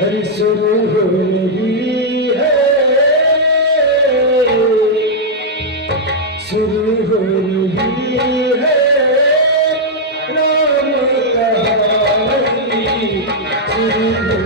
हरी शुरू हो रही है, शुरू हो रही है राम कहानी, शुरू हो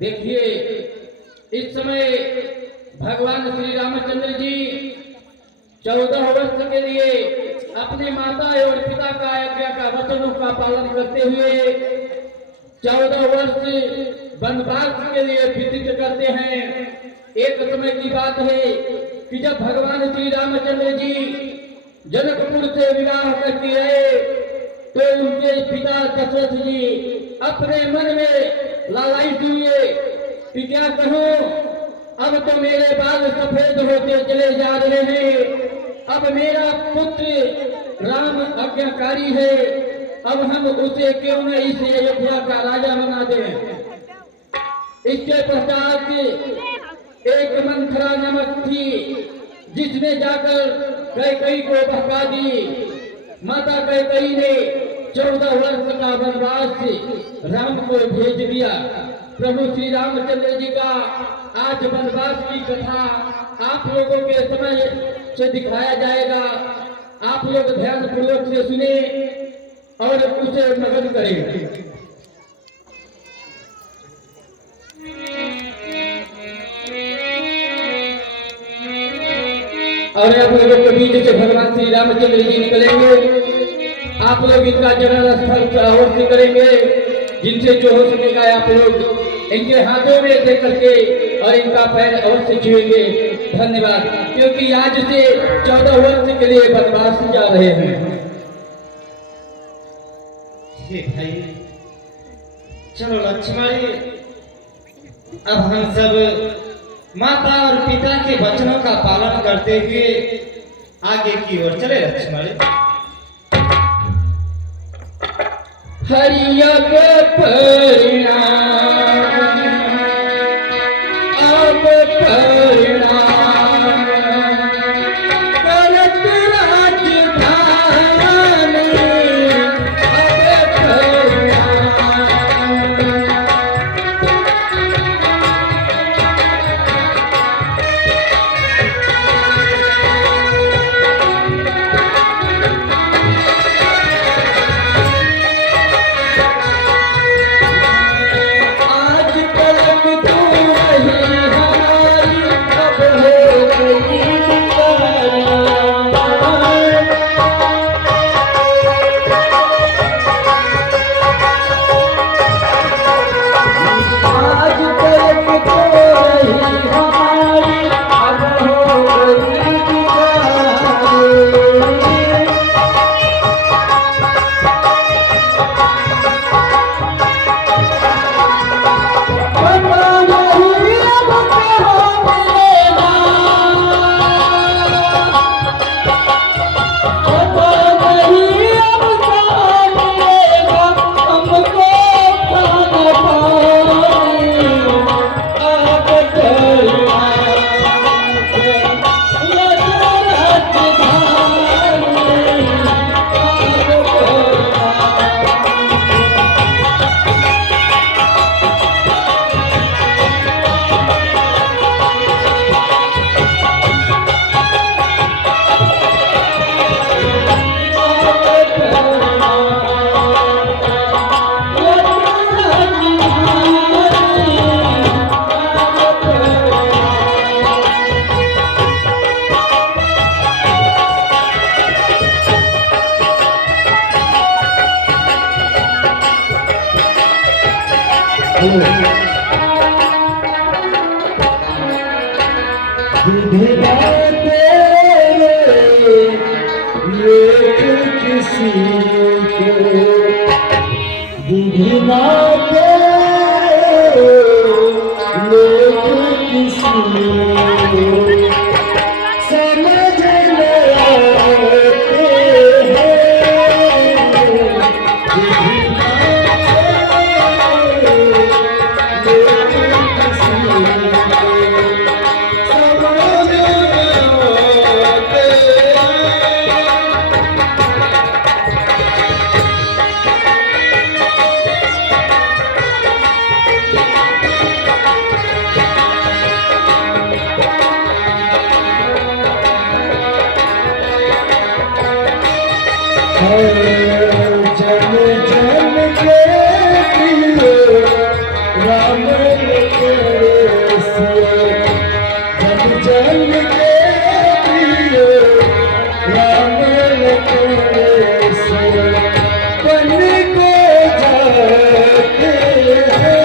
देखिए, इस समय भगवान श्री रामचंद्र जी 14 वर्ष के लिए अपने माता और पिता का आज्ञा का वचनों का पालन करते हुए 14 वर्ष वनवास के लिए व्यतीत करते हैं। एक समय की बात है कि जब भगवान श्री रामचंद्र जी जनकपुर से विवाह करके आए तो उनके पिता दशरथ जी अपने मन में लालायित हुए कि क्या कहूं, अब तो मेरे बाल सफेद होते चले जा रहे हैं, अब मेरा पुत्र राम आज्ञाकारी है, अब हम उसे क्यों न इस अयोध्या का राजा बना दें। इसके पश्चात एक मंथरा नमक थी जिसने जाकर कैकेयी को बहका दी। माता कैकेयी ने 14 वर्ष का वनवास राम को भेज दिया। प्रभु श्री रामचंद्र जी का आज वनवास की कथा आप लोगों के समय से दिखाया जाएगा। आप लोग ध्यान पूर्वक से सुने और उसे मगन करें। और आप लोगों के बीच से भगवान श्री रामचंद्र जी निकलेंगे। आप लोग इनका जनरल स्थल अवश्य करेंगे, जिनसे जो हो सकेगा आप लोग इनके हाथों में दे करके और इनका पैर अवश्य छुएंगे। धन्यवाद, क्योंकि आज से 14 वर्ष के लिए वनवास जा रहे हैं। भाई चलो लक्ष्मण, अब हम सब माता और पिता के वचनों का पालन करते हुए आगे की ओर चले। लक्ष्मण, हरिया परिणाम अब परिणाम करत राजधानी अब परिणाम। विधिना तेरे लेख किसी को, विधिना तेरे लेख किसी को समझ न आते हैं। विधिना तेरे लेख किसी को जन जन के प्रिय राम तेरे से, जन जन के प्रिय राम तेरे से बन को जाते हैं।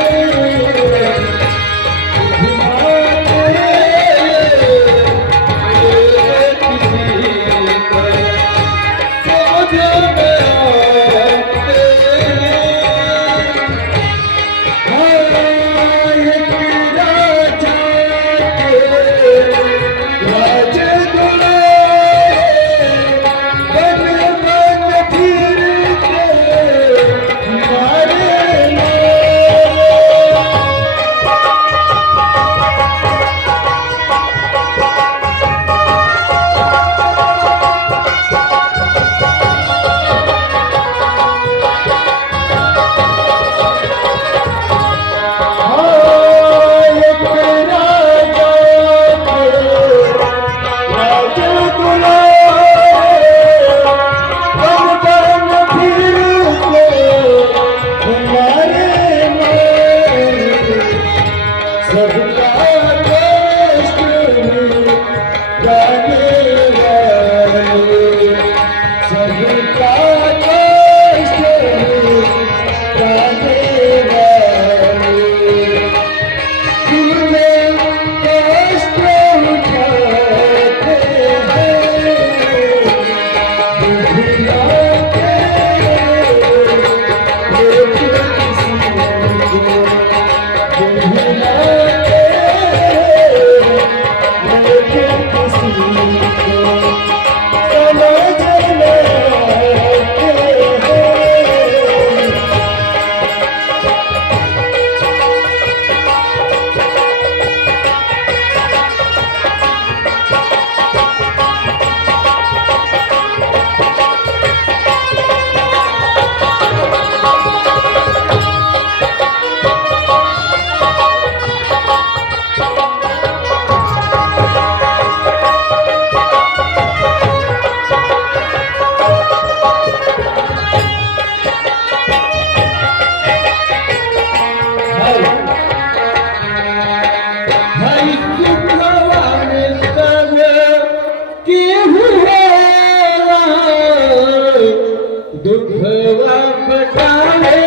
दुखवा बटाने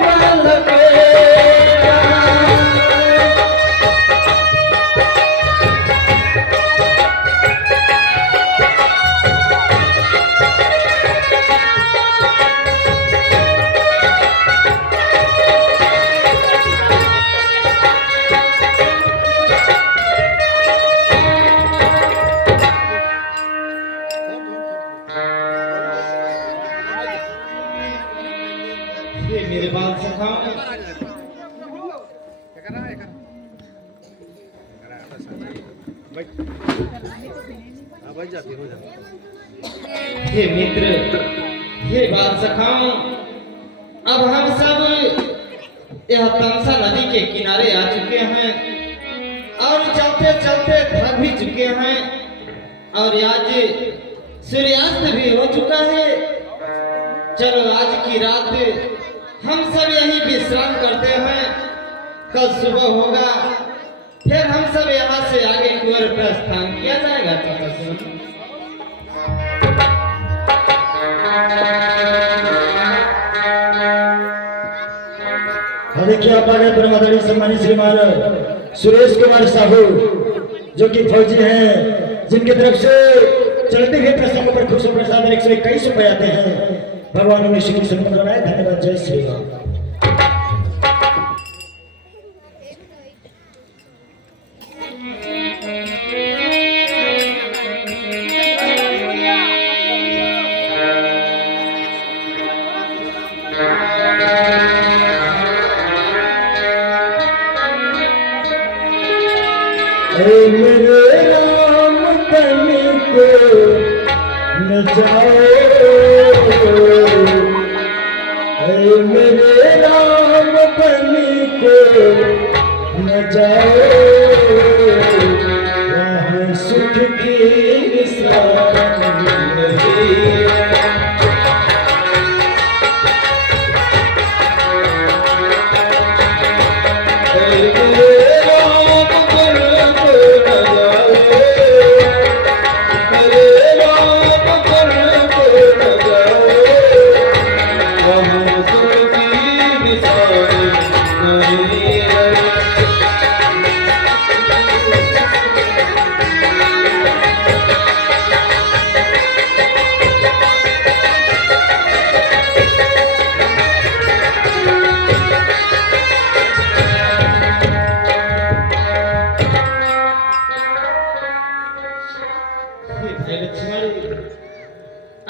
वाला मेरा, ये मेरे बाल सखाओ। हे मित्र, हे बाल सखाओ, अब हम सब यह तमसा नदी के किनारे आ चुके हैं और चलते चलते थक भी चुके हैं और आज सूर्यास्त भी हो चुका है। चलो आज की रात हम सब यहीं विश्राम करते हैं, कल सुबह होगा फिर हम सब यहाँ से आगे की ओर प्रस्थान किया जाएगा। देखिए आप आगे परमाधारी सम्मानित श्रीमान सुरेश कुमार साहू जो कि फौजी हैं, जिनकी तरफ से चलते हुए प्रसंग पर खुश प्रसाद 121 रुपए आते हैं। भगवान उन्हें श्री कृष्ण को बनाए। धन्यवाद। जय श्री राम। मेरे राम तन को न जाओ, मेरे राम तन को न जाओ, वहाँ सुख की निशान नहीं।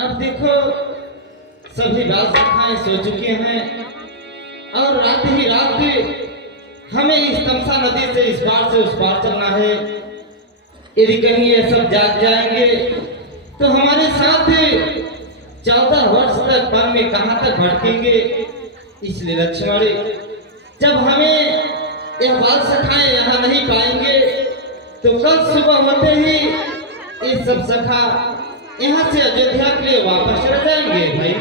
अब देखो सभी बाल सखाएं सो चुके हैं और रात ही रात हमें इस तमसा नदी से इस पार से उस पार चलना है। यदि कहीं ये सब जाग जाएंगे तो हमारे साथ 14 वर्ष तक वन में कहां तक भटकेंगे। इसलिए लक्ष्मण जब हमें यह बाल सखाएं यहाँ नहीं पाएंगे तो कल सुबह होते ही ये सब सखा यहाँ से अयोध्या के लिए वापस चले जाएंगे। भाई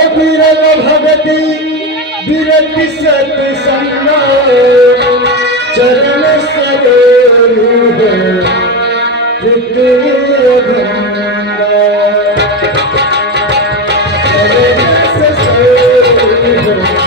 अविरल भगति विरति सत संग चरण सरोज पुत्र गंगा, चरण सरोज पुत्र गंगा।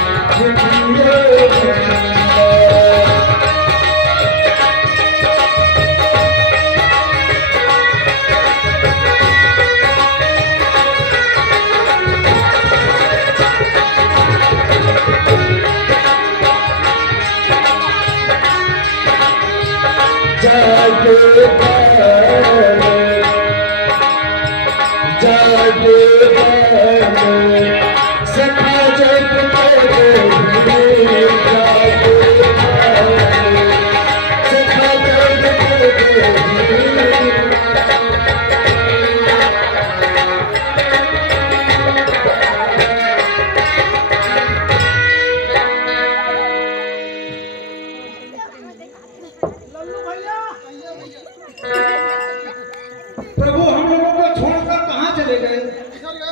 प्रभु हम लोगों को छोड़कर कहाँ चले गए?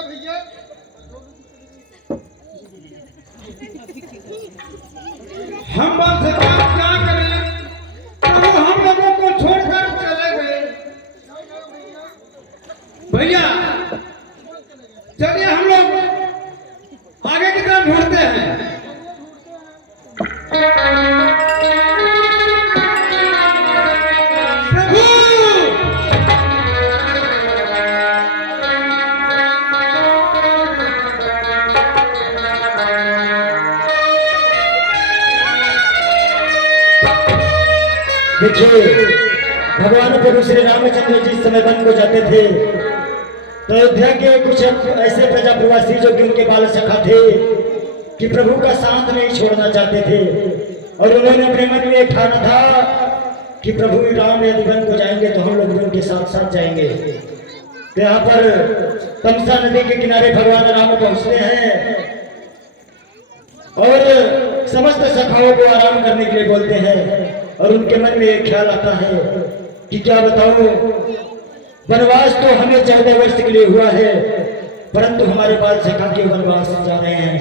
भैया हम बात से काम क्या करें? प्रभु हम लोगों को छोड़कर चले गए। भैया चलिए हम लोग आगे की तरफ ढूंढते हैं। देखिए भगवान प्रभु श्री रामचंद्र जी समय वन को जाते थे तो अयोध्या के कुछ ऐसे प्रजा प्रवासी जो कि उनके बाल सखा थे कि प्रभु का साथ नहीं छोड़ना चाहते थे और उन्होंने अपने मन में ठाना था कि प्रभु राम यदि वन को जाएंगे तो हम लोग भी उनके साथ साथ जाएंगे। तो यहाँ पर तमसा नदी के किनारे भगवान राम पहुंचते हैं और समस्त सखाओं को आराम करने के लिए बोलते हैं और उनके मन में एक ख्याल आता है कि क्या बताऊं, वनवास तो हमें 14 वर्ष के लिए हुआ है परंतु हमारे बाल सखा के वनवास जा रहे हैं।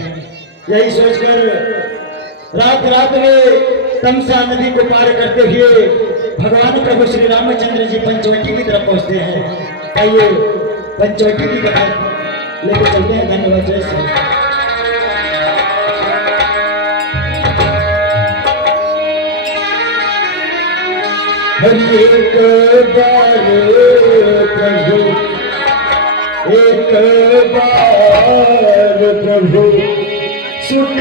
यही सोचकर रात रात में तमसा नदी को पार करते हुए भगवान प्रभु श्री रामचंद्र जी पंचवटी की तरफ पहुंचते हैं। आइए पंचवटी की कथा लेकर चलते हैं। धन्यवाद। जय श्री हरि एक बार प्रभु, एक बार प्रभु सुख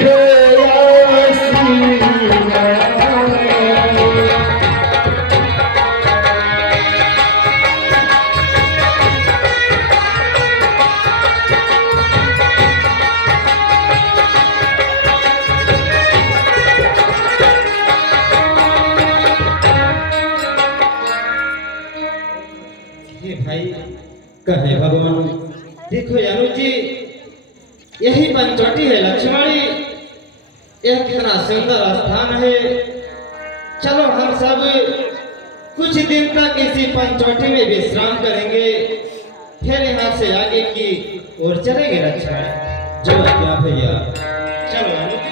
आसीना। हे भाई, कहे भगवान, देखो यानू जी, यही पंचवटी है लक्ष्मणी। यह कितना सुंदर स्थान है। चलो हम सब कुछ दिन तक इसी पंचवटी में विश्राम करेंगे, फिर यहाँ से आगे की ओर चलेंगे लक्ष्मणी। चलो क्या भैया, चलो यानू जी।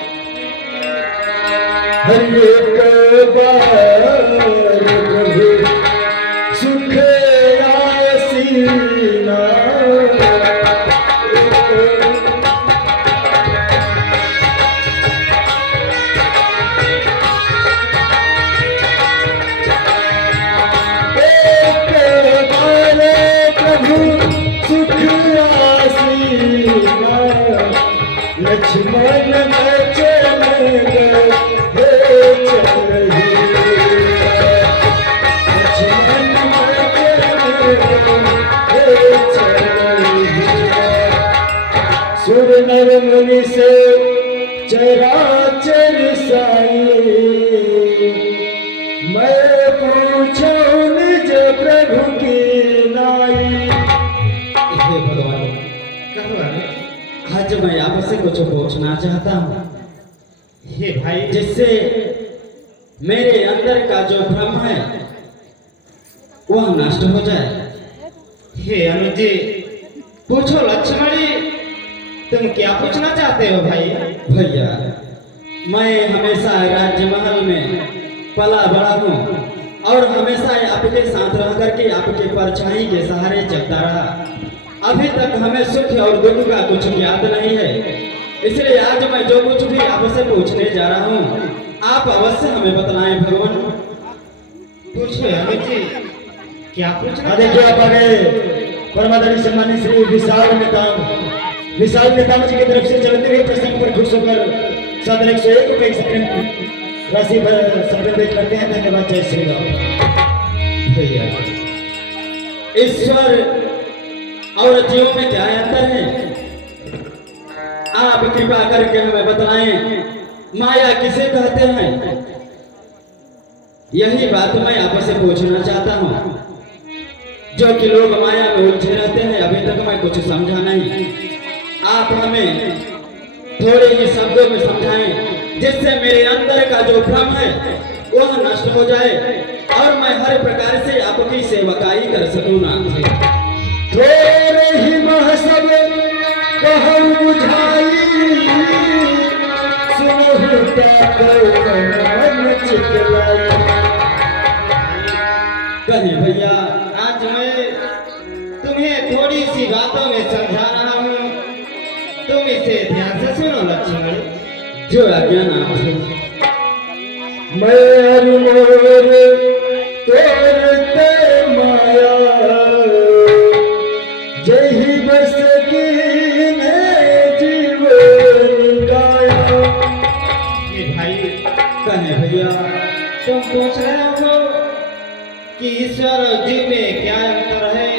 हरि एक बार प्रभु सुख आसीना। एक बार प्रभु सुख आसीना। लक्ष्मण बचन गए चल ही। लक्ष्मण बचन गए चल ही। सुर नर मुनि से चराचर साई। मैं पूछूं निज प्रभु की नाई। हे भगवान, कहो यानू, आज मैं आपसे कुछ पूछना चाहता हूँ। हे भाई, जिससे मेरे अंदर का जो भ्रम है वह नष्ट हो जाए। हे अनुज जी, पूछो लक्ष्मणी, तुम क्या पूछना चाहते हो भाई? भैया, मैं हमेशा राज्य महल में पला बड़ा हूँ और हमेशा आपके साथ रह करके आपके परछाई के सहारे चलता रहा। अभी तक हमें सुख और दुख का कुछ ज्ञात नहीं है, इसलिए आज मैं जो कुछ भी आपसे पूछने जा रहा हूँ आप अवश्य हमें बतलाएं भगवान। पूछो अनुज जी, क्या पूछना? देखिए आप आ गए परमादरणीय सम्मानित श्री विशाल नेताम जी की तरफ से चलते हुए प्रसंग पर खुश होकर 701 रुपए राशि पर संप्रदित करते हैं। धन्यवाद। जय श्री राम। भैया, ईश्वर और जीव में क्या अंतर है? आप कृपा करके हमें बतलाएं, माया किसे कहते हैं? यही बात मैं आपसे पूछना चाहता हूँ। जो कि लोग माया में उलझे रहते हैं, अभी तक मैं कुछ समझा नहीं। आप हमें थोड़े ही शब्दों में समझाएं, जिससे मेरे अंदर का जो भ्रम है वह नष्ट हो जाए और मैं हर प्रकार से आपकी सेवकाई कर सकूं ना। थोड़े ही मह सब कहूं बुझाई। सुनहु मन चितलाई। कहे भैया, आज मैं तुम्हें थोड़ी सी बातों में समझा रहा हूँ, तुम इसे ध्यान से सुनो लक्ष्मण। जो अज्ञान मैं मोर तोरते माया। जही बस कीने जीवन गाया। ये भाई, कहे भैया, तुम पूछ रहे हो कि ईश्वर और जीव में क्या अंतर है,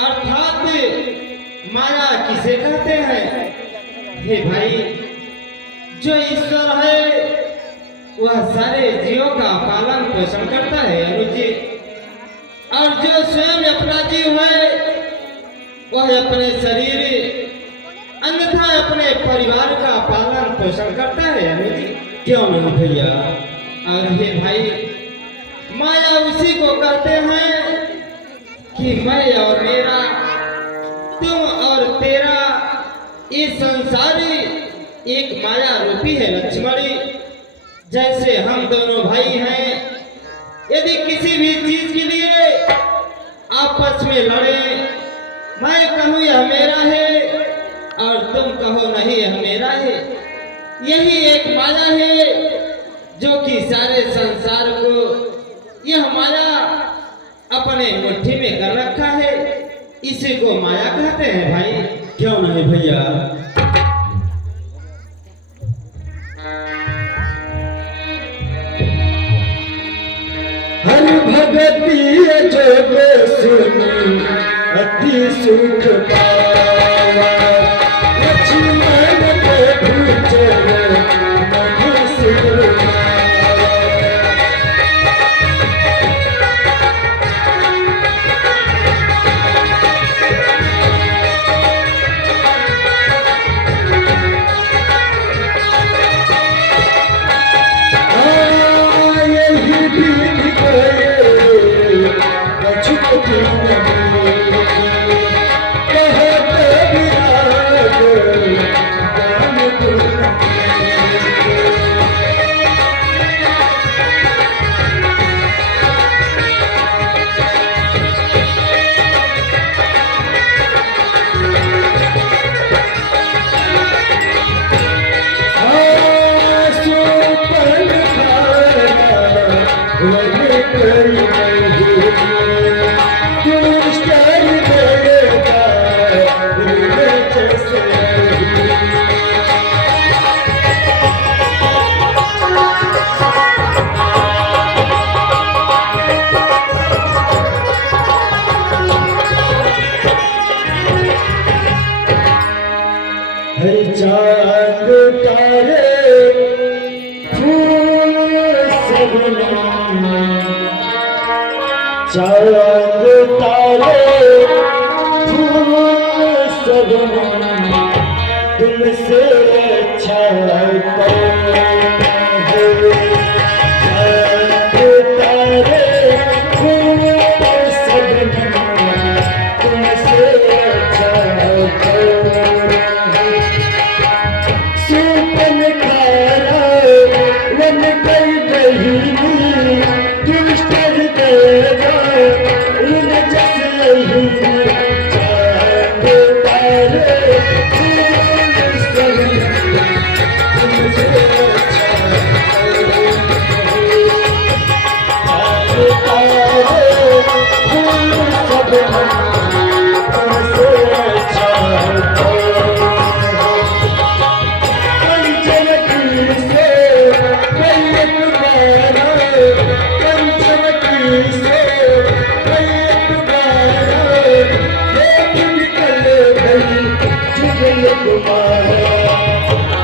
अर्थात माया किसे कहते हैं? हे भाई, जो ईश्वर है वह सारे जीवों का पालन पोषण करता है अनुज जी, और जो स्वयं अपना जीव है वह अपने शरीर अन्यथा अपने परिवार का पालन पोषण करता है अनुज जी। क्यों नहीं भैया? और हे भाई, माया उसी को कहते हैं कि मैं और मेरा, तुम और तेरा, ये संसारी एक माया रूपी है लक्ष्मणी। जैसे हम दोनों भाई हैं, यदि किसी भी चीज के लिए आपस में लड़े, मैं कहूँ यह मेरा है और तुम कहो नहीं यह मेरा है, यही एक माया है जो कि सारे संसार को, यह माया अपने मुट्ठी में कर रखा है, इसी को माया कहते हैं भाई। क्यों नहीं भैया? हर भगती जो सुनी अति सुख पावा, लक्ष्मण के भूचर मधुर सिर चांद तारे फूल सब तुमसे अच्छा कौन है? चांद तारे फूल सब तुमसे अच्छा कौन है? सुपन खारा वन कर गही दुष्टर देगा उन जैसे चांद तारे फूल सब तुमसे अच्छा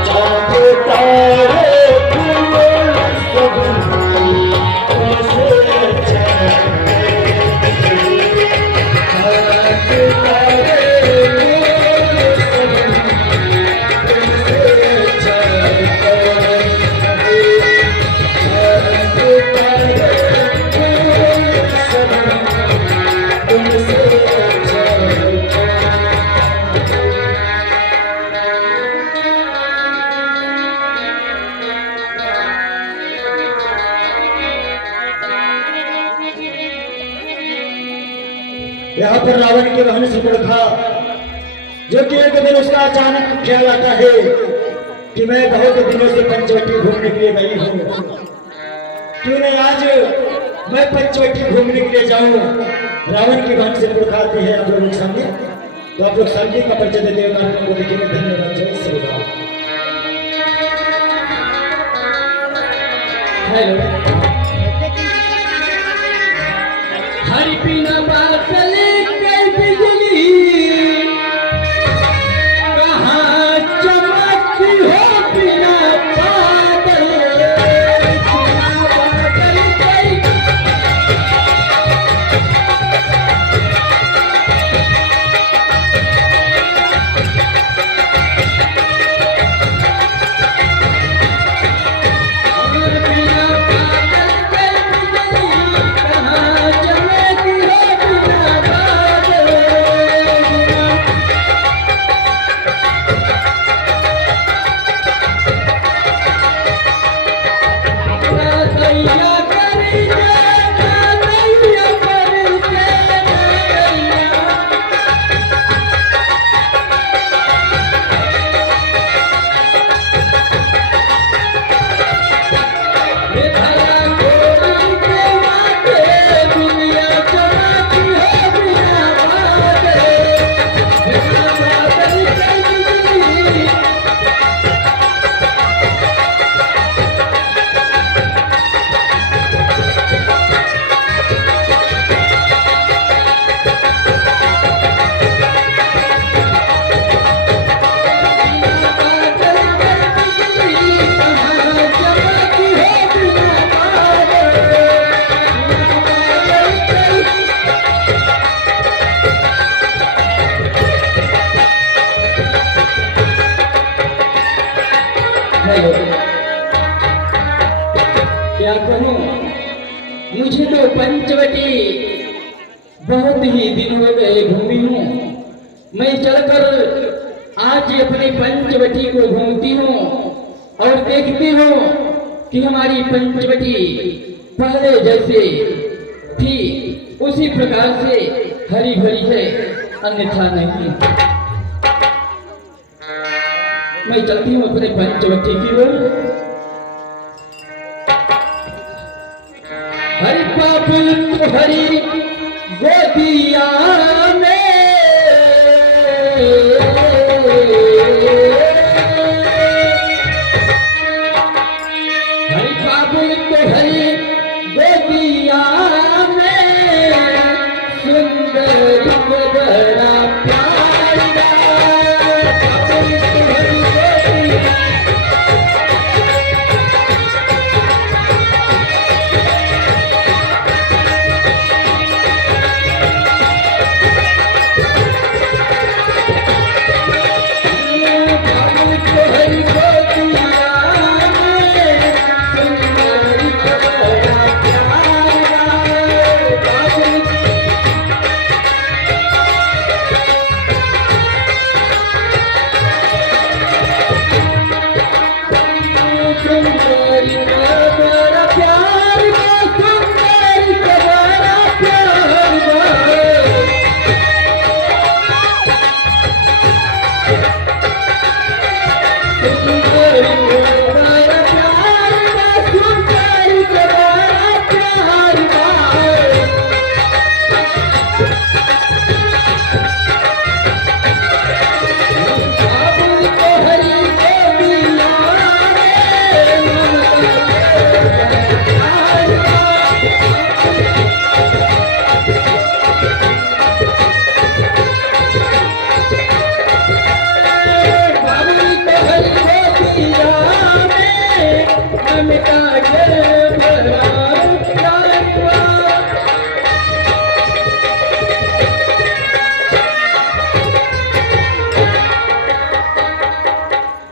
चांद तारे फूल सब तुमसे अच्छा यहाँ पर रावण के बहन सुपर्णखा, जो कि एक दिन उसका अचानक ख्याल आता है कि मैं बहुत दिनों से पंचवटी घूमने के लिए गई हूँ, क्यों नहीं आज मैं पंचवटी घूमने के लिए जाऊँ। रावण की बहन सुपर्णखा आती है आप लोगों के सामने, तो आप लोग शांति का परिचय देते हुए कार्यक्रम को देखेंगे। धन्यवाद। जय श्री राम। हेलो हरि बिना बादल के बिजली कहाँ चमकती हो बिना बादल बिना बादल के बिना बादल क्या कहूँ, मुझे तो पंचवटी बहुत ही दिन हो गए घूमी हूँ। मैं चलकर आज अपनी पंचवटी को घूमती हूँ और देखती हूँ कि हमारी पंचवटी पहले जैसे थी उसी प्रकार से हरी भरी है, अन्यथा नहीं। मैं चलती हूँ अपने पंचवटी की ओर। हरि पापुल तो हरि गोदिया में, हरि पापुल तो हरि गोदिया में, सुंदर बड़ा प्यारा पापुल तो हरि गोदिया।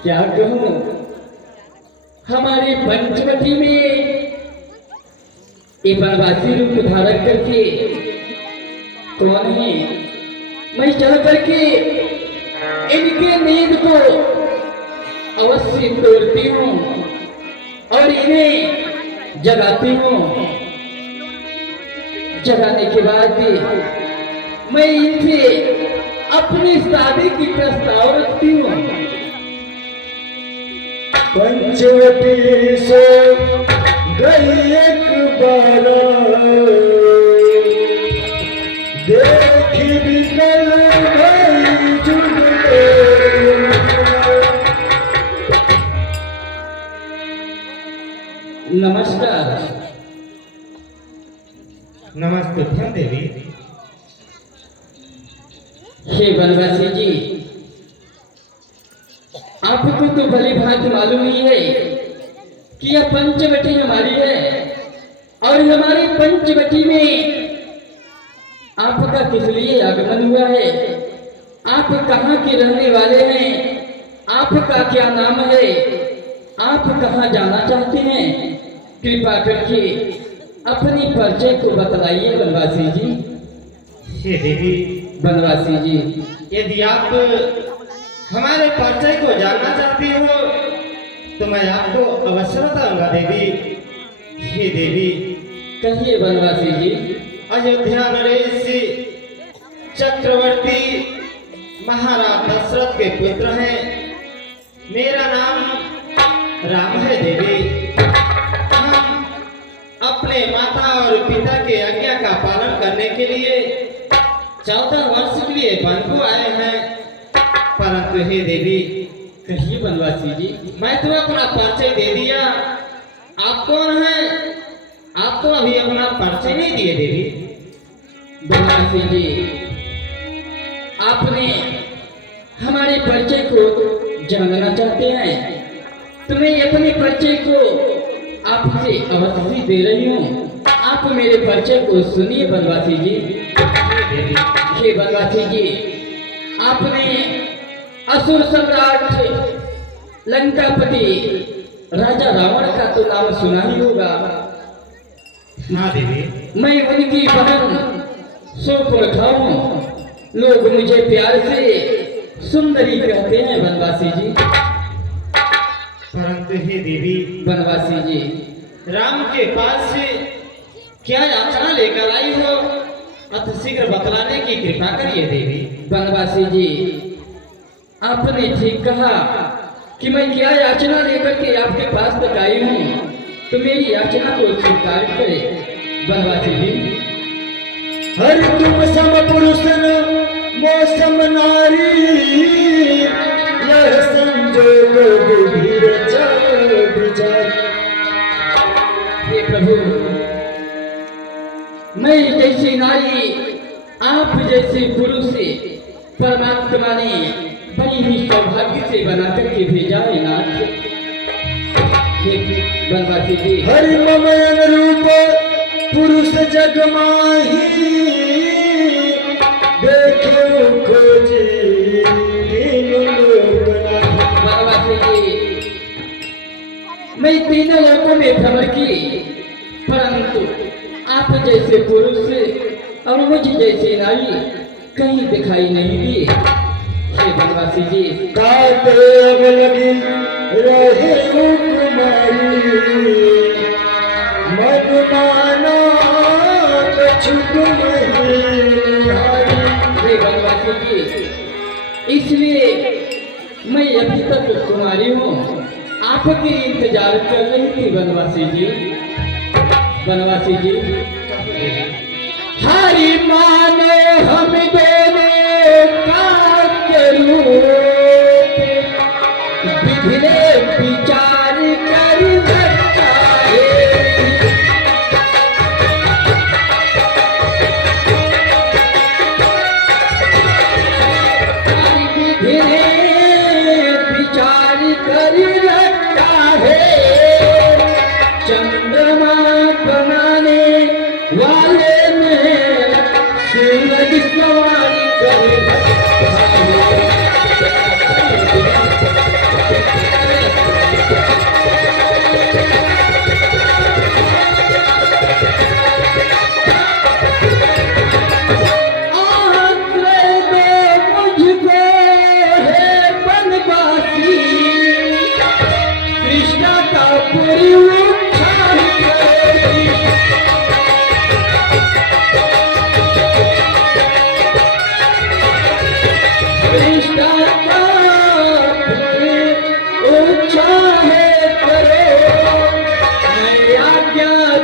क्या कहूँ, हमारे पंचवटी में ये बनवासी रूप धारण करके कौन है? मैं चल करके इनके नींद को अवश्य तोड़ती हूँ और इन्हें जगाती हूँ। जगाने के बाद मैं इनसे अपनी शादी की प्रस्ताव रखती हूँ। पंचवटी से गई एक बार, देखी बिकल गई जुड़े। नमस्कार। नमस्ते ध्यान देवी। हे बनवासी जी, आपको तो भली भांति मालूम ही है कि यह पंचवटी हमारी है और हमारी पंचवटी में आपका किस लिए आगमन हुआ है? आप कहाँ के रहने वाले हैं? आपका क्या नाम है? आप कहाँ जाना चाहते हैं? कृपा करके अपनी परिचय को बतलाइए बनवासी जी। हे देवी, बनवासी जी, यदि आप हमारे परिचय को जानना चाहती हो तो मैं आपको अवश्य बताऊंगा देवी। हे देवी, कहिए बनवासी जी। अयोध्या नरेश चक्रवर्ती महाराज दशरथ के पुत्र हैं। मेरा नाम राम है देवी। हम अपने माता और पिता के आज्ञा का पालन करने के लिए 14 वर्ष के लिए वन को आए हैं। परंतु हे देवी, कहिए बनवासी जी। मैं तो अपना परिचय दे दिया, आप कौन हैं? आप तो अभी अपना परिचय नहीं दिए देवी। बनवासी जी, आपने हमारे परिचय को जानना चाहते हैं तो मैं अपने परिचय को आपसे अवश्य दे रही हूँ। आप मेरे परिचय को सुनिए बनवासी जी। हे बनवासी जी, आपने असुर सम्राट लंकापति राजा रावण का तो नाम सुना ही होगा। हाँ देवी। मैं उनकी बहन सोपुर खाऊं, लोग मुझे प्यार से सुंदरी कहते हैं बनवासी जी। परंतु हे देवी, बनवासी जी, राम के पास से क्या याचना लेकर आई हो, अति शीघ्र बतलाने की कृपा करिए देवी। बनवासी जी, आपने ठीक कहा कि मैं क्या याचना लेकर के आपके पास तक आई हूँ, तो मेरी याचना को स्वीकार करे बनवासी जी। हर तुम सम पुरुषन मौसम नारी, यह संजोग विधि रचाए विचार। हे प्रभु, मैं जैसी नारी, आप जैसे पुरुष से परमात्मा ने बड़ी ही सौभाग्य से बना करके भेजा है नाथ। हे बनवासी जी, हरि ममयन रूप पुरुष जग माही, देखे खोजे तीनों लोक नाही। बनवासी जी, मैं तीनों लोकों में भ्रमण की, परंतु आप जैसे पुरुष और मुझ जैसी नारी कहीं दिखाई नहीं दिए। हे बनवासी जी, काते अब लगी रहे कुमारी, मन माना कछुक नहीं हारी। हे बनवासी जी, इसलिए मैं अभी तक कुमारी हूँ, आपके इंतजार कर रही थी बनवासी जी। बनवासी जी, हरि मानो हम दोनों का करूं, विधि ने विचार कर सकता है। विधि ने विचार कर रखा है, चंद्रमा बनाने वाले ने सूरज सवारी कर रखा है।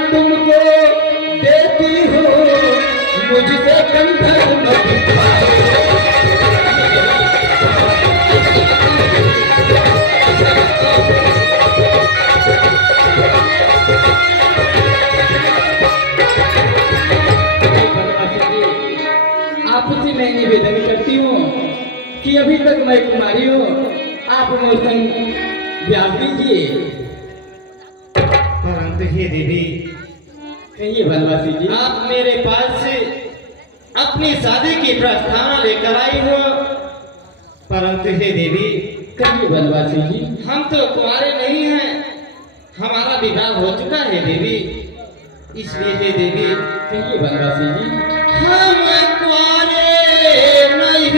तुमको देती हूँ, मुझसे कंधर मत आपसे मैं निवेदन करती हूँ कि अभी तक मैं कुमारी हूँ, आप मुझे ब्याह दीजिए। परंतु हे देवी, कहिए बनवासी जी, आप मेरे पास से अपनी शादी की प्रस्तावना लेकर आई हो, परंतु हे देवी, कहिए बनवासी जी। हम तो कुंवारे नहीं हैं, हमारा विवाह हो चुका है देवी। इसलिए हे देवी, कहिए बनवासी जी। हम कुंवारे नहीं,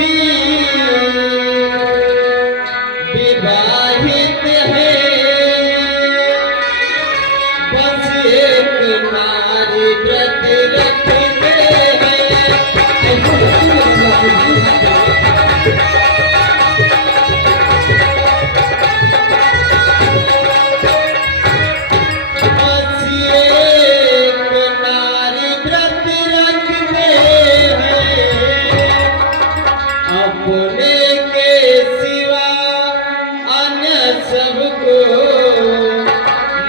विवाहित हैं, बस एक नारी व्रत रखते हैं। बस एक नारी व्रत रखते हैं, अपने के सिवा अन्य सबको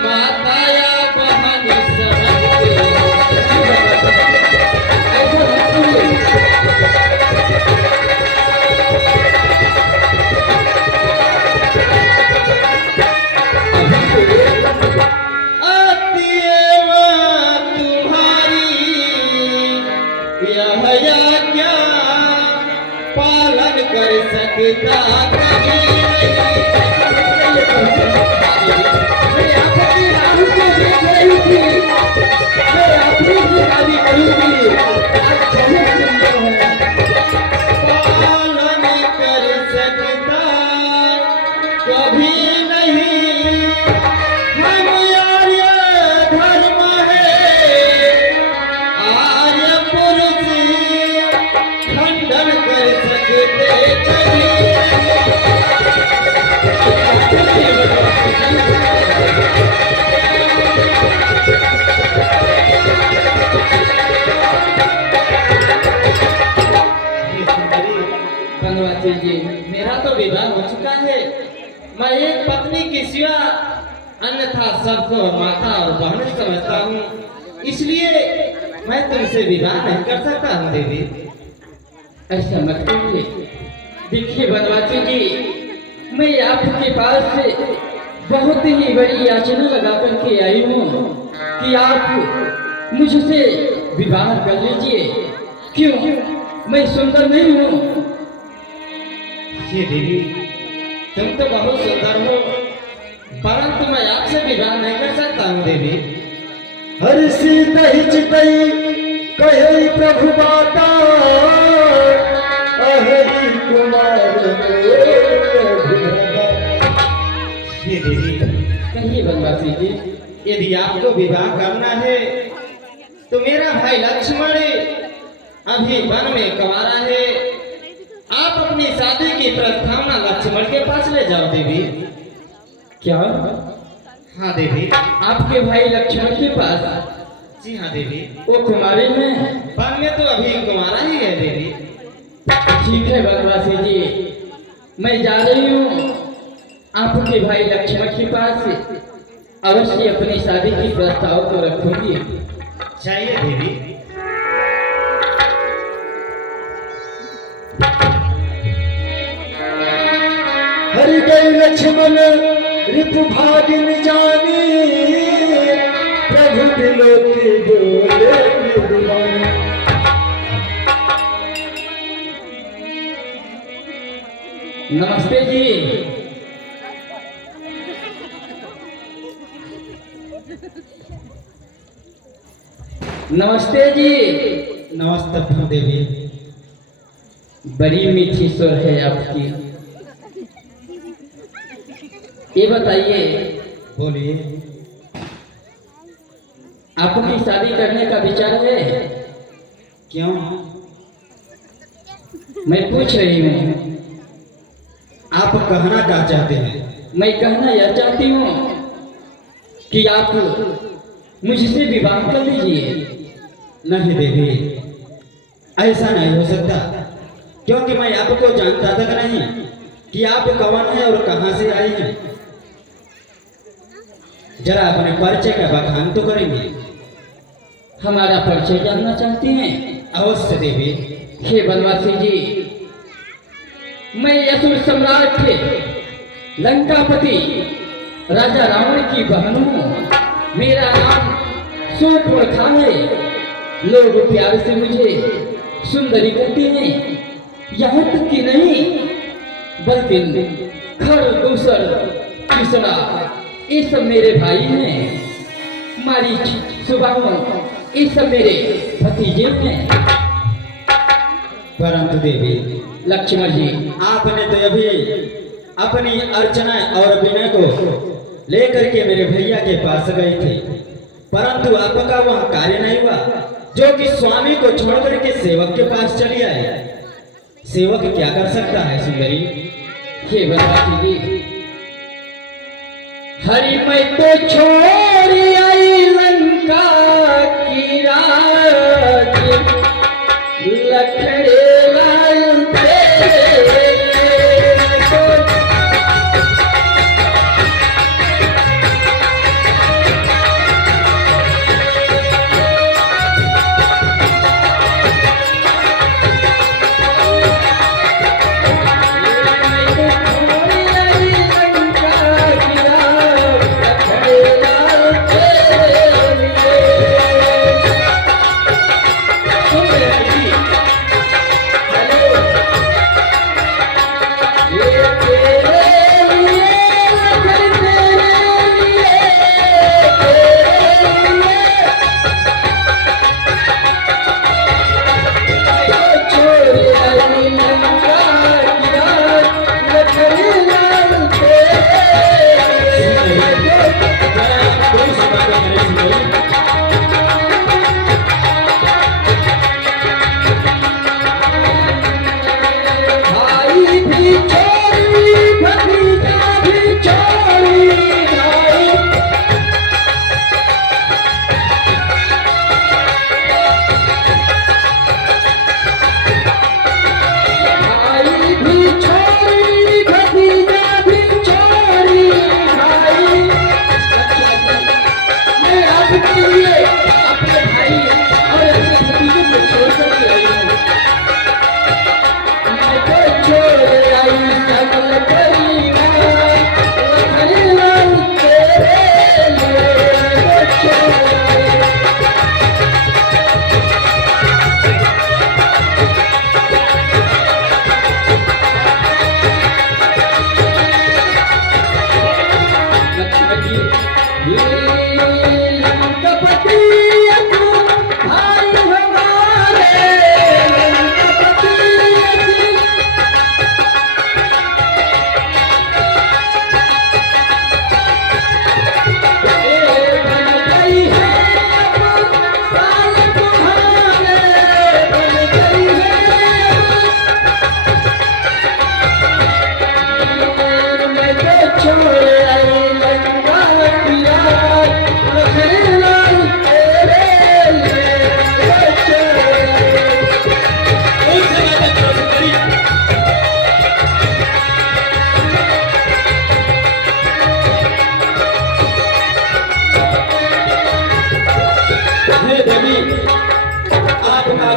माता या बहन समझते हैं। सिवा अन्यथा सबको माता और बहन समझता हूँ, इसलिए मैं तुमसे विवाह नहीं कर सकता हूँ देवी। ऐसा मत कहिए। देखिए बनवासी जी, मैं आपके पास से बहुत ही बड़ी याचना लगा करके आई हूँ कि आप मुझसे विवाह कर लीजिए। क्यों, मैं सुंदर नहीं हूँ? ये देवी, तुम तो बहुत सुंदर हो, परंतु मैं आपसे विवाह नहीं कर सकता हूँ देवी। हर सीत हिचतई कहे प्रभु बाता, अहरि कुमार ये देवी, कहिए बनवासी जी। यदि आपको विवाह करना है तो मेरा भाई लक्ष्मण अभी वन में कुंवारा है, आप अपनी शादी की प्रस्तावना लक्ष्मण के पास ले जाओ देवी। क्या? हाँ देवी। आपके भाई लक्ष्मण के पास? जी हाँ देवी। वो कुमारी में? वन में तो अभी कुंवारा ही है देवी। ठीक है बनवासी जी, मैं जा रही हूँ आपके भाई लक्ष्मण के पास, अवश्य अपनी शादी की प्रस्ताव को रखूंगी। चाहिए देवी। हरि गई लक्ष्मण रिपु भागिन जानी, प्रभु बिलोकी बोले निर्वाणी। नमस्ते जी। नमस्ते जी। नमस्ते देवी। बड़ी मीठी स्वर है आपकी। ये बताइए, बोलिए। आपकी शादी करने का विचार है? क्यों? मैं पूछ रही हूँ। आप कहना क्या चाहते हैं? मैं कहना यह चाहती हूँ कि आप मुझसे विवाह कर लीजिए। नहीं देवी, ऐसा नहीं हो सकता, क्योंकि मैं आपको जानता तक नहीं कि आप कौन है और कहां से आई हैं। जरा अपने परिचय का बखान तो करेंगे। हमारा परिचय जानना चाहती हैं? अवश्य देवी। हे बनवासी जी, मैं असुर सम्राट थे लंकापति राजा रावण की बहन हूँ। मेरा नाम सूर्पणखा है। लोग प्यार से मुझे सुंदरी कहते हैं। यहाँ तक कि नहीं, बल्कि खरदूसर, कृष्णा, ये सब मेरे भाई हैं। मारीच, सुबाहु, ये सब मेरे भतीजे हैं। परंतु देवी, लक्ष्मण जी, आपने तो अभी अपनी अर्चना और विनय को लेकर के मेरे भैया के पास गए थे, परंतु आपका वह कार्य नहीं हुआ, जो कि स्वामी को छोड़ करके सेवक के पास चली आए। सेवक क्या कर सकता है सुंदरी? हे बनवासी जी, हरि मैं तो छोड़ आई लंका की राज, लखड़े लाल तेरे को।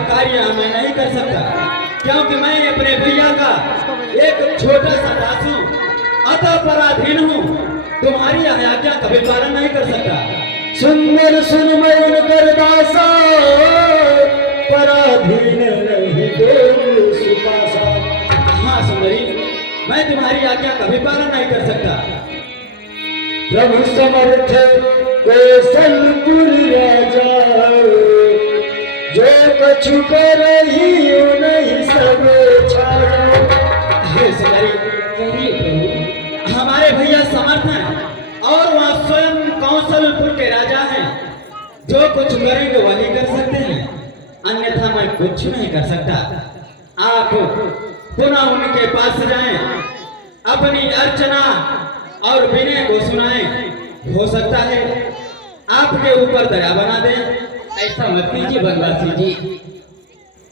कार्य मैं नहीं कर सकता, क्योंकि मैं अपने भैया का एक छोटा सा दास हूँ, अतः पराधीन हूँ। तुम्हारी आज्ञा कभी पालन नहीं कर सकता। सुंदर सुन मैं उनकर दासा, पराधीन नहीं कोई सुपासा। हाँ सुंदरी, मैं तुम्हारी आज्ञा कभी पालन नहीं कर सकता। प्रभु समर्थ कौशलपुर राजा, जो कछु करही नहीं सब छाया। हे सुंदरी, कहिए प्रभु। हमारे भैया समर्थ हैं और वह स्वयं कौशलपुर के राजा हैं। जो कुछ करेंगे वही कर सकते हैं, अन्यथा मैं कुछ नहीं कर सकता। आप पुनः उनके पास जाएं, अपनी अर्चना और विनय को सुनाएं। हो सकता है आपके ऊपर दया बना दें। ऐसा मत कीजिए बनवासी जी,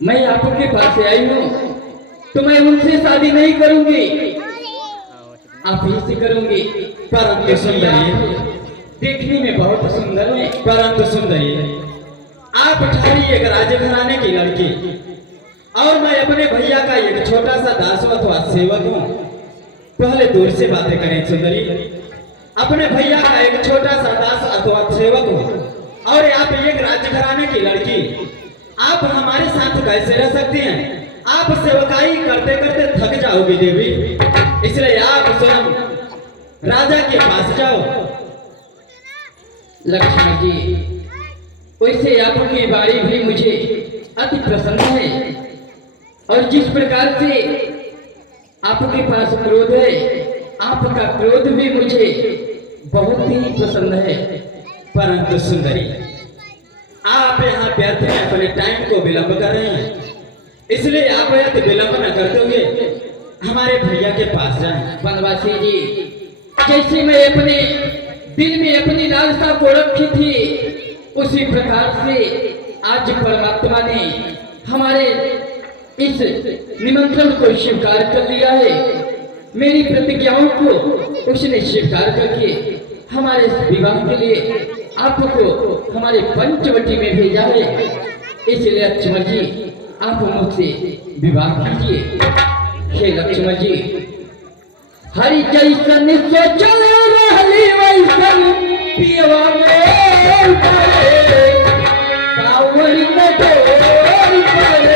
मैं आपके पास आई हूँ तो मैं उनसे शादी नहीं करूंगी, आप ही से करूंगी। परंतु सुंदरी, देखने में बहुत सुंदर है। परंतु सुंदरी, आप ठहरी एक राजघराने की लड़की और मैं अपने भैया का एक छोटा सा दास अथवा सेवक हूँ। पहले दूर से बातें करें सुंदरी। अपने भैया का एक छोटा सा दास अथवा सेवक हूँ और आप एक राजघराने की लड़की, आप हमारे साथ कैसे रह सकती हैं? आप सेवकाई करते करते थक जाओगी देवी, इसलिए आप स्वयं राजा के पास जाओ। लक्ष्मण जी, वैसे आपकी बारी भी मुझे अति प्रसन्न है और जिस प्रकार से आपके पास क्रोध है, आपका क्रोध भी मुझे बहुत ही पसंद है। परंतु सुंदरी, आप यहाँ व्यर्थ में अपने टाइम को विलंब कर रहे हैं, इसलिए आप यदि विलंब न करते हुए हमारे भैया के पास जाएं। बनवासी जी, जैसे मैं अपने दिल में अपनी लालसा को रखी थी, उसी प्रकार से आज परमात्मा ने हमारे इस निमंत्रण को स्वीकार कर लिया है। मेरी प्रतिज्ञाओं को उसने स्वीकार करके हमारे विवाह के लिए आपको हमारे पंचवटी में भेजा है। इसलिए लक्ष्मण जी, आप मुझसे विवाह कीजिए। हे लक्ष्मण जी, हरि जैसन सोचल रहली वैसन पियवा में उतरे, सावन में डोर पड़े।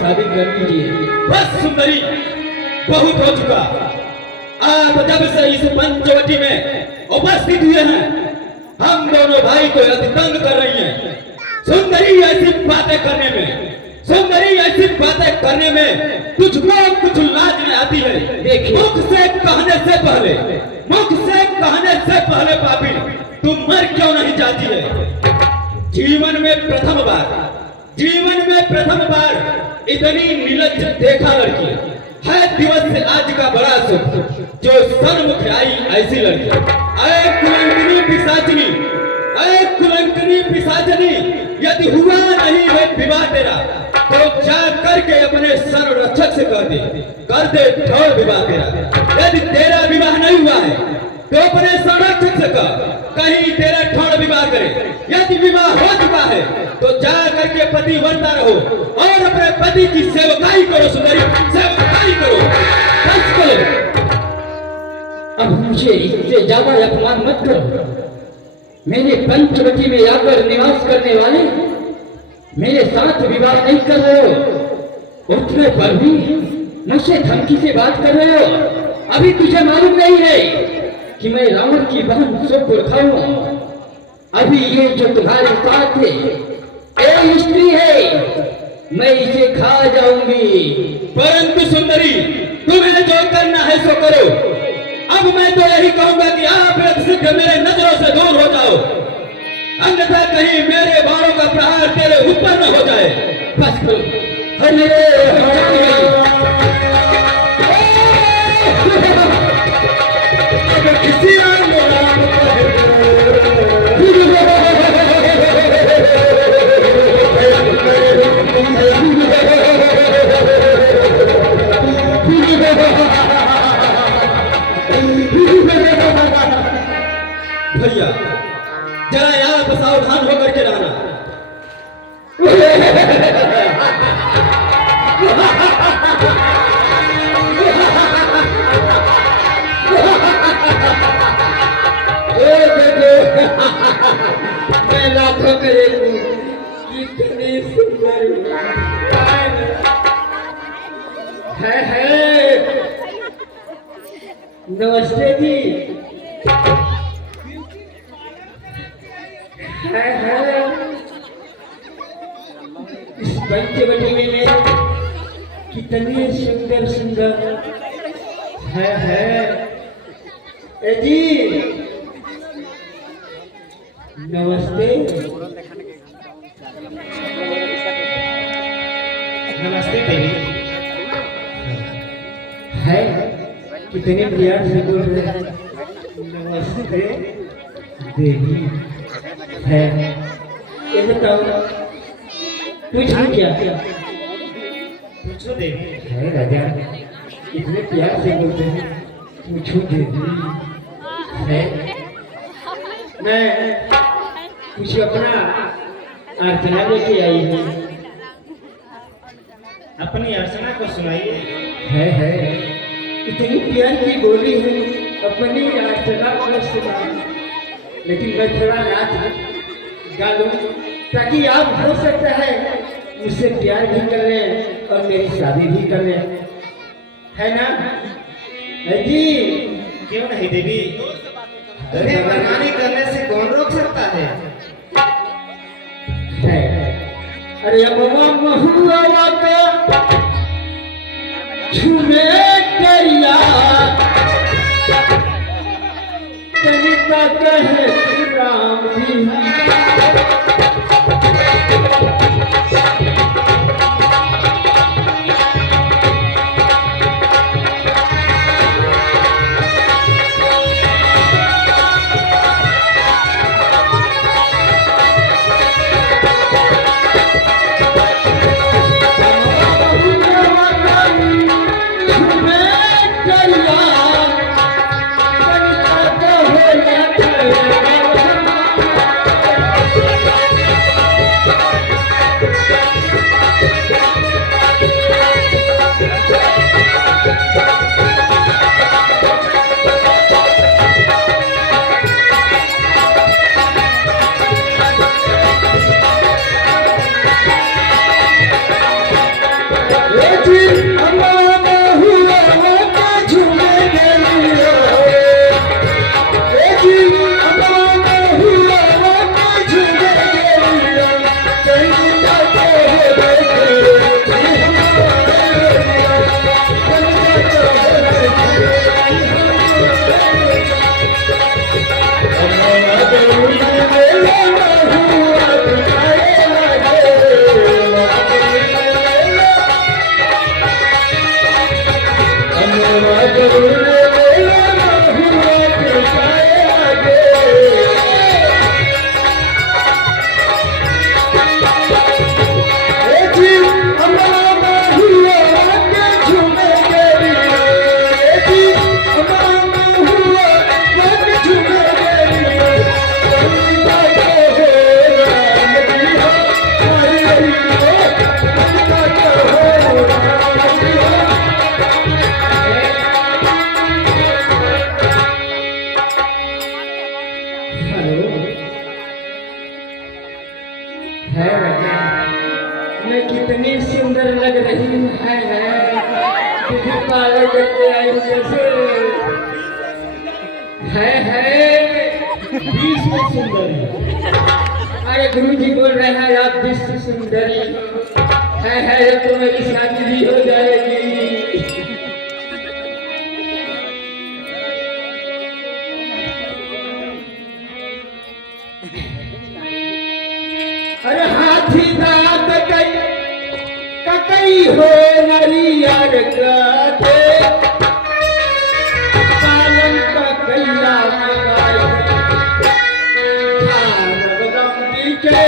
शादी कर लीजिए। बस सुंदरी, बहुत हो चुका। आप जब से इस पंचवटी में उपस्थित हुए हैं, हम दोनों भाई को अति तंग कर रही हैं। सुंदरी ऐसी बातें करने में, सुंदरी ऐसी बातें करने में तुझको कुछ लाज नहीं आती है। देखिए, मुख से कहने से पहले, मुख से कहने से पहले पापी तुम मर क्यों नहीं जाती है? जीवन में प्रथम बार, जीवन में प्रथम बार इतनी निर्लज्ज देखा लड़की है। दिवस से आज का बड़ा सुख जो सन्मुख आई ऐसी लड़की। अरे कुलंकनी पिशाचनी, अरे कुलंकनी पिशाचनी, यदि हुआ नहीं है विवाह तेरा तो जा करके अपने सर्वरक्षक से कर दे ठोर विवाह तेरा। यदि तेरा विवाह नहीं हुआ है तो अपने संरक्षक से कह, कहीं तेरा ठोर करे। यदि विवाह हो चुका है तो जा करके पतिव्रता रहो और अपने पति की सेवकाई करो सुंदरी, सेवकाई करो। बस करो। अब मुझे इससे ज्यादा अपमान मत करो। मेरे पंचवटी में आकर निवास करने वाले मेरे साथ विवाह नहीं कर रहे हो, उतने पर भी मुझसे धमकी से बात कर रहे हो। अभी तुझे मालूम नहीं है कि मैं रावण की बहन सुपुत्र हूं। अभी ये जो तुम्हारे साथ है ये स्त्री है, मैं इसे खा जाऊंगी। परंतु सुंदरी, तुम्हें जो करना है सो करो। अब मैं तो यही कहूंगा कि आप शीघ्र मेरे नजरों से दूर हो जाओ, अन्यथा कहीं मेरे बाणों का प्रहार तेरे ऊपर न हो जाए। बस करो। किसी भैया जरा यहाँ पर सावधान होकर के रहना। मैं लाखों करेगी कितनी सुंदर है। नमस्ते जी। है इस पंचवटी में कितनी सुंदर सुंदर है। ए जी नमस्ते। नमस्ते देवी। है कितने प्यार से बोल रहे हैं। नमस्ते देवी। है ये बताओ पूछो क्या पूछो देवी। है राजा, इतने प्यार से बोलते हैं, पूछो देवी। है मैं कुछ अपना अर्चना लेके आई हूँ। अपनी अर्चना को सुनाइए। है इतनी प्यार की बोली है, अपनी अर्चना को सुना। लेकिन मैं थोड़ा नाच गा लूं ताकि आप हो सकता है मुझसे प्यार भी कर लें और मेरी शादी भी कर लें, है ना? है जी। क्यों नहीं देवी, तुम्हें मनमानी करने से कौन रोक सकता है? अरे महुआ का झूमे करिया तनिका कहे राम जी। विश्व सुंदरी। अरे गुरु जी बोल रहे हैं आप विश्व सुंदरी है तो मेरी शादी भी हो जाएगी। अरे हाथी दांत ककई हो नरियर गाते पालन ककैया मंगाई रघुदम्बी के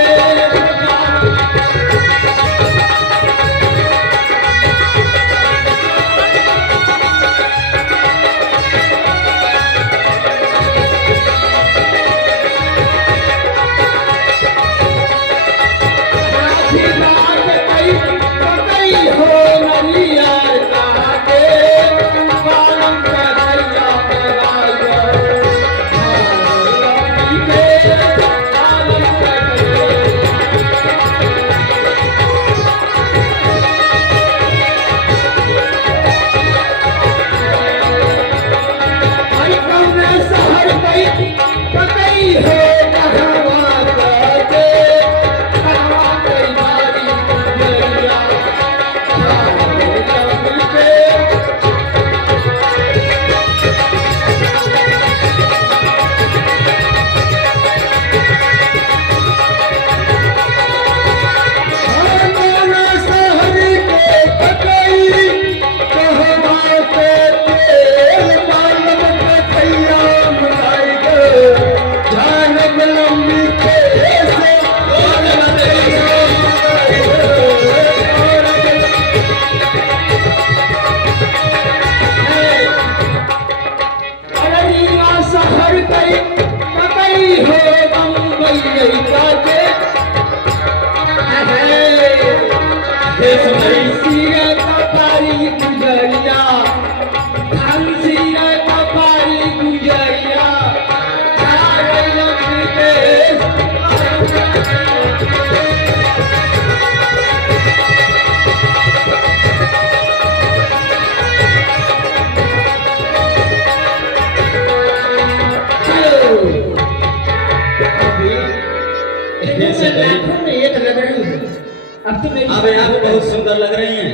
अब आप बहुत सुंदर लग रही हैं।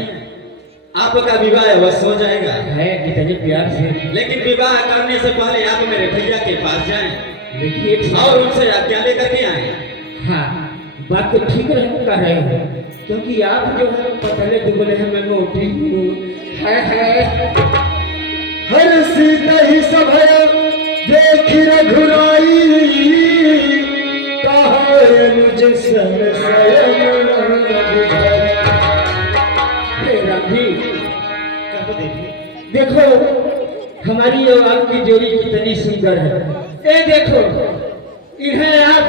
आपका विवाह अवश्य हो जाएगा है कितने प्यार से। लेकिन विवाह करने से पहले आप मेरे भैया के पास जाएं देखिए और उनसे आज्ञा लेकर के आए। हाँ बात तो ठीक है कह रहे हैं क्योंकि आप जो है पतले दुबले हैं मैं मोटी हूँ है हर सीता ही सब है देख रघुराई कहा मुझे देखो हमारी और आपकी जोड़ी कितनी सुंदर है। ए देखो इन्हें आप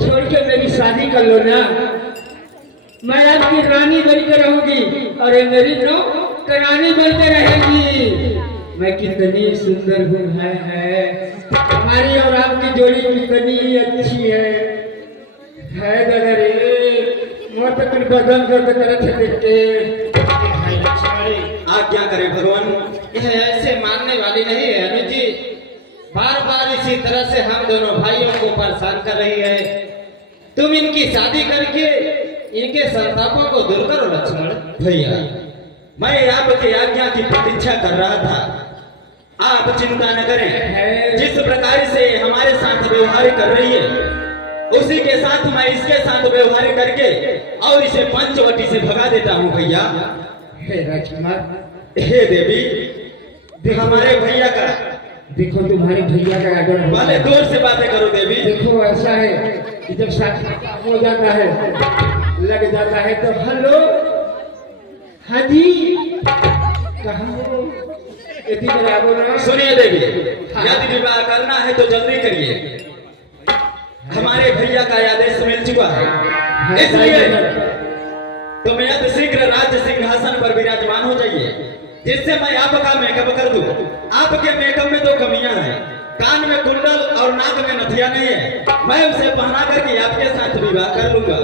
छोड़ के मेरी शादी कर लो ना। मैं आपकी रानी बनकर रहूंगी और ये मेरी नौकरानी बनकर रहेगी। मैं कितनी सुंदर हूँ है हमारी और आपकी जोड़ी कितनी अच्छी है दादा रे मैं तो कुछ बदल करे थे देख के। आज्ञा करे भगवान। यह ऐसे मानने वाली नहीं है अनुज जी। बार बार इसी तरह से हम दोनों भाइयों को परेशान कर रही है। तुम इनकी शादी करके इनके संतापों को दूर करो लक्ष्मण। भैया मैं आपकी आज्ञा की प्रतीक्षा कर रहा था। आप चिंता न करें। जिस प्रकार से हमारे साथ व्यवहार कर रही है उसी के साथ मैं इसके साथ व्यवहार करके और इसे पंचवटी से भगा देता हूँ भैया। हे राजकुमार हे देवी हमारे भैया का देखो तुम्हारे भैया का आदर वाले दूर से बातें करो देवी। देखो ऐसा है कि जब साक्षात्कार हो जाता है लग जाता है तो हेलो हाँ जी कहाँ हो इतनी बराबर ना। सुनिए देवी यदि विवाह करना है तो जल्दी करिए। हमारे भैया का आदेश मिल चुका है इसलिए तुम यदि शीघ्र राज्य सिंहासन पर विराजमान हो जाइए जिससे मैं आपका मेकअप कर दूं। आपके मेकअप में तो कमियां हैं। कान में कुंडल और नाक में नथिया नहीं है। मैं उसे पहना करके आपके साथ विवाह कर लूंगा।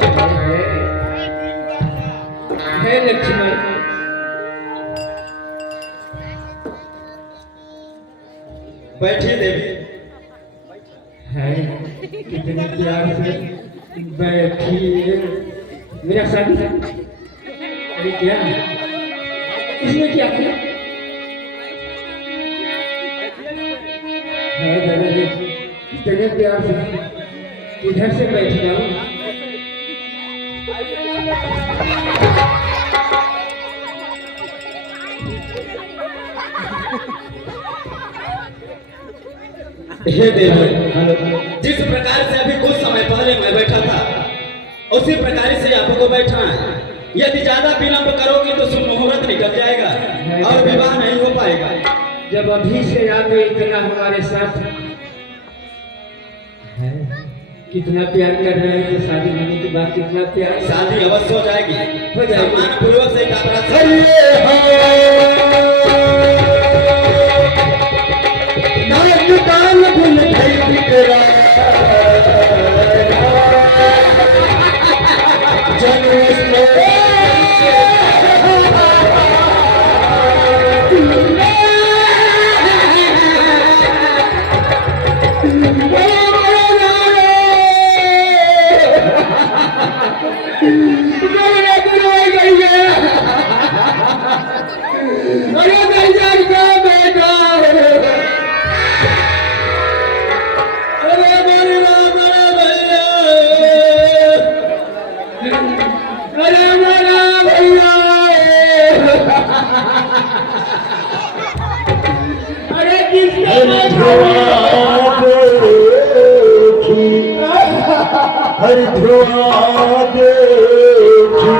हे लक्ष्मण बैठिए देवी। है कितने प्यार से बैठी मेरा शादी है। अरे क्या इसने क्या किया है दादाजी, कितने प्यार से इधर से बैठ जाऊं। हे देवी, जिस प्रकार से अभी कुछ समय पहले मैं बैठा था उसी प्रकार से आपको बैठा है। यदि ज्यादा विलंब करोगे तो शुभ मुहूर्त निकल जाएगा और विवाह नहीं हो पाएगा। जब अभी से याद है इतना हमारे साथ है, कितना प्यार कर रहे हैं, तो शादी होने के बाद कितना प्यार। शादी अवश्य हो जाएगी, हो जाएगी। सम्मान पूर्वक से हर ध्रुआ देखी